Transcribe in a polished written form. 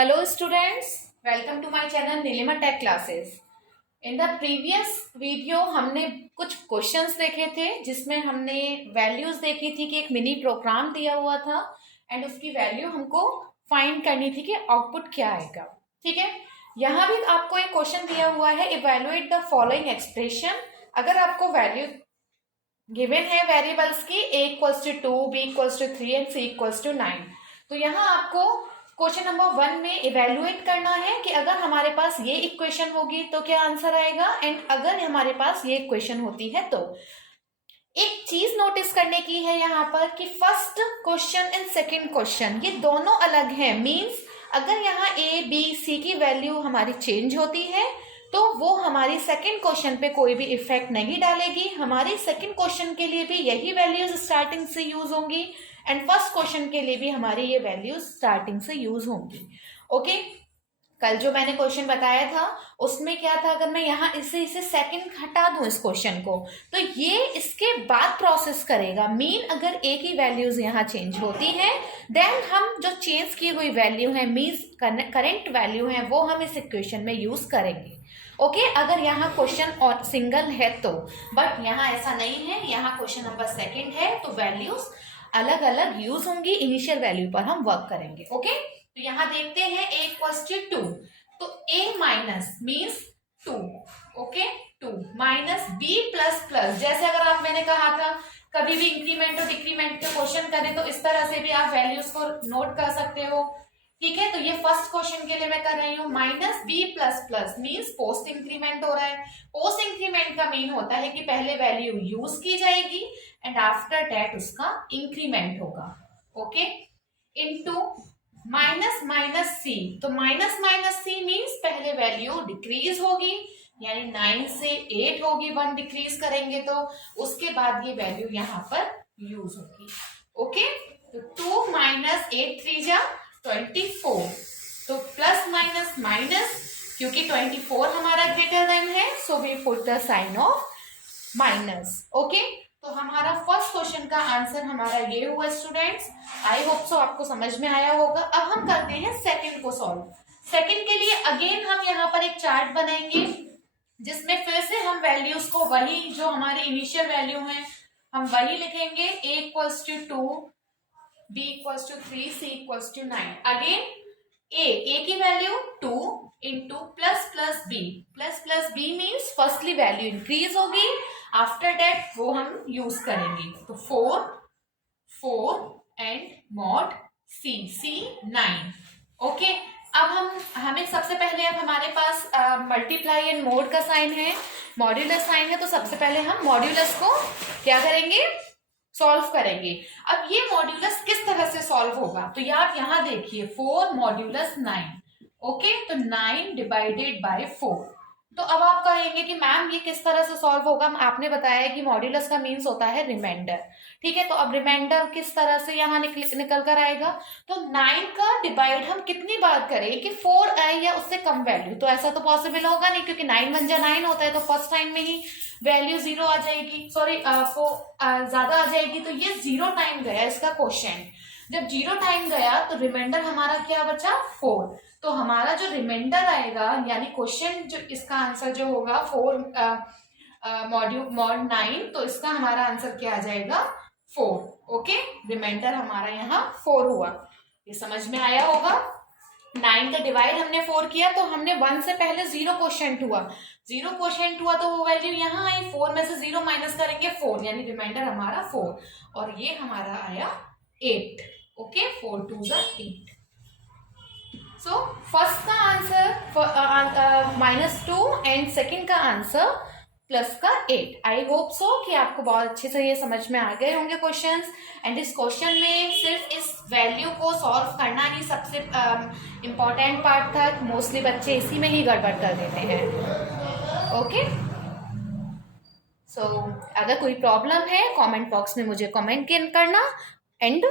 Hello students, welcome to my channel Neelima tech classes. In the previous video हमने कुछ questions देखे थे जिसमें हमने वैल्यूज देखी थी कि एक मिनी प्रोग्राम दिया हुआ था एंड उसकी वैल्यू हमको फाइंड करनी थी कि आउटपुट क्या आएगा। ठीक है, यहाँ भी आपको एक क्वेश्चन दिया हुआ है, इवेलुएट द फॉलोइंग एक्सप्रेशन। अगर आपको वैल्यू गिवन है वेरिएबल्स की a equals to 2, b equals to 3 and c equals to 9, तो यहाँ आपको क्वेश्चन नंबर 1 में इवेलुएट करना है कि अगर हमारे पास ये इक्वेशन होगी तो क्या आंसर आएगा, एंड अगर हमारे पास ये इक्वेशन होती है तो। एक चीज नोटिस करने की है यहाँ पर कि first question and second question ये दोनों अलग हैं। मींस अगर यहाँ a b c की वैल्यू हमारी चेंज होती है तो वो हमारी सेकंड क्वेश्चन पे कोई भी इफेक्ट नहीं डालेगी। हमारे सेकंड क्वेश्चन के लिए भी यही वैल्यूज स्टार्टिंग से यूज होंगी एंड फर्स्ट क्वेश्चन के लिए भी हमारी ये वैल्यूज स्टार्टिंग से यूज होंगी। ओके, कल जो मैंने क्वेश्चन बताया था उसमें क्या था, अगर मैं यहाँ इसे सेकंड हटा दूं इस क्वेश्चन को तो ये इसके बाद प्रोसेस करेगा। मीन अगर ए की वैल्यूज यहाँ चेंज होती है देन हम जो चेंज की हुई वैल्यू है मीन्स करेंट वैल्यू है वो हम इस इक्वेशन में यूज करेंगे। ओके, अगर यहाँ क्वेश्चन और सिंगल है तो, बट यहाँ ऐसा नहीं है, यहाँ क्वेश्चन नंबर सेकंड है तो वैल्यूज अलग अलग यूज होंगी। इनिशियल वैल्यू पर हम वर्क करेंगे। ओके, तो यहाँ देखते हैं a इक्वल्स टू 2, तो a minus means 2, okay 2 minus b plus plus. जैसे अगर आप मैंने कहा था कभी भी इंक्रीमेंट और डिक्रीमेंट के क्वेश्चन करें तो इस तरह से भी आप वैल्यूज को नोट कर सकते हो। ठीक है, तो ये फर्स्ट क्वेश्चन के लिए मैं कर रही हूँ minus b plus plus means post increment हो रहा है। पोस्ट इंक्रीमेंट का मीन होता है कि पहले वैल्यू यूज की जाएगी एंड आफ्टर दैट उसका इंक्रीमेंट होगा। ओके, इनटू माइनस माइनस सी, तो माइनस माइनस सी मीन्स पहले वैल्यू डिक्रीज होगी यानी 9 से 8 होगी, 1 डिक्रीज करेंगे तो उसके बाद ये वैल्यू यहाँ पर यूज होगी। ओके, तो 2 माइनस 8 3 जा 24, तो प्लस माइनस माइनस, क्योंकि 24 हमारा ग्रेटर देन है so we put the sign of minus. Okay, तो हमारा फर्स्ट क्वेश्चन का आंसर हमारा ये हुआ स्टूडेंट्स। आई होप सो आपको समझ में आया होगा। अब हम करते हैं सेकंड को सॉल्व। सेकंड के लिए अगेन हम यहाँ पर एक चार्ट बनाएंगे जिसमें फिर से हम वैल्यूज को वही जो हमारी इनिशियल वैल्यू है हम वही लिखेंगे। a equals to 2, b equals to 3, c equals to 9। Again a की value 2 into plus plus b means firstly value increase होगी, आफ्टर दैट वो हम यूज करेंगे। तो 4 एंड मॉड c 9। ओके, अब हमें सबसे पहले अब हमारे पास मल्टीप्लाई एंड मोड का साइन है, मॉड्यूलस साइन है, तो सबसे पहले हम मॉड्यूलस को क्या करेंगे, सॉल्व करेंगे। अब ये मॉड्यूलस किस तरह से सॉल्व होगा, तो यार यहाँ देखिए 4 मॉड्यूलस 9। ओके, तो 9 डिवाइडेड बाय 4। तो अब आप कहेंगे कि मैम ये किस तरह से सॉल्व होगा, आपने बताया कि मॉड्यूलस का मीन्स होता है रिमाइंडर। ठीक है, तो अब रिमाइंडर किस तरह से यहाँ निकल कर आएगा, तो 9 का डिवाइड हम कितनी बार करें कि 4 आए या उससे कम वैल्यू, तो ऐसा तो पॉसिबल होगा नहीं क्योंकि 9 1 जा 9 होता है, तो फर्स्ट टाइम में ही वैल्यू 0 आ जाएगी, सॉरी ज्यादा आ जाएगी। तो ये 0 टाइम गया इसका क्वेश्चन। जब 0 टाइम गया तो रिमाइंडर हमारा क्या बचा, 4। तो हमारा जो रिमाइंडर आएगा यानी क्वेश्चन जो इसका आंसर जो होगा 4 मॉड 9, तो इसका हमारा आंसर क्या आ जाएगा 4। ओके, रिमाइंडर हमारा यहाँ 4 हुआ। ये समझ में आया होगा। 9 का डिवाइड हमने 4 किया तो हमने 1 से पहले 0 क्वोशिएंट हुआ, 0 क्वोशिएंट हुआ तो वो वैल्यू यहाँ आई, 4 में से 0 माइनस करेंगे 4 यानी रिमाइंडर हमारा 4 और ये हमारा आया 8। ओके, 4 2 जा 8। सो फर्स्ट का आंसर -2 एंड सेकंड का आंसर प्लस का 8। आई होप सो कि आपको बहुत अच्छे से ये समझ में आ गए होंगे क्वेश्चंस। एंड इस क्वेश्चन में सिर्फ इस वैल्यू को सॉल्व करना ही सबसे इम्पोर्टेंट पार्ट था। मोस्टली बच्चे इसी में ही गड़बड़ कर देते हैं। ओके, सो अगर कोई प्रॉब्लम है कमेंट बॉक्स में मुझे कमेंट करना एंड